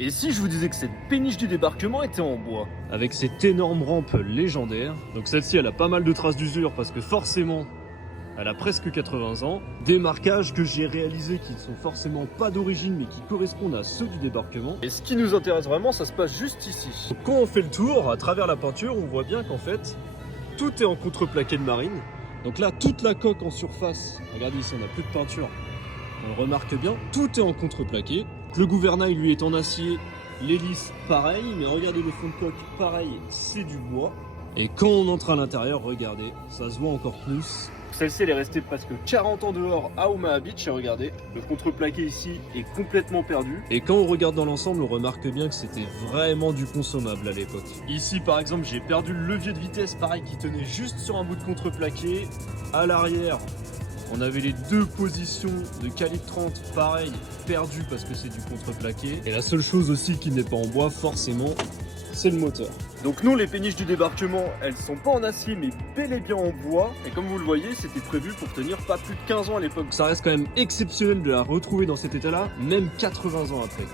Et si je vous disais que cette péniche du débarquement était en bois? Avec cette énorme rampe légendaire. Donc celle-ci, elle a pas mal de traces d'usure parce que forcément, elle a presque 80 ans. Des marquages que j'ai réalisés qui ne sont forcément pas d'origine mais qui correspondent à ceux du débarquement. Et ce qui nous intéresse vraiment, ça se passe juste ici. Donc, quand on fait le tour, à travers la peinture, on voit bien qu'en fait, tout est en contreplaqué de marine. Donc là, toute la coque en surface, regardez ici, on n'a plus de peinture. On le remarque bien, tout est en contreplaqué. Le gouvernail, lui, est en acier. L'hélice, pareil. Mais regardez le fond de coque, pareil, c'est du bois. Et quand on entre à l'intérieur, regardez, ça se voit encore plus. Celle-ci, elle est restée presque 40 ans dehors à Omaha Beach. Et regardez, le contreplaqué ici est complètement perdu. Et quand on regarde dans l'ensemble, on remarque bien que c'était vraiment du consommable à l'époque. Ici, par exemple, j'ai perdu le levier de vitesse, pareil, qui tenait juste sur un bout de contreplaqué. À l'arrière, on avait les deux positions de calibre 30, pareil, perdues parce que c'est du contreplaqué. Et la seule chose aussi qui n'est pas en bois, forcément, c'est le moteur. Donc non, les péniches du débarquement, elles sont pas en acier, mais bel et bien en bois. Et comme vous le voyez, c'était prévu pour tenir pas plus de 15 ans à l'époque. Ça reste quand même exceptionnel de la retrouver dans cet état-là, même 80 ans après.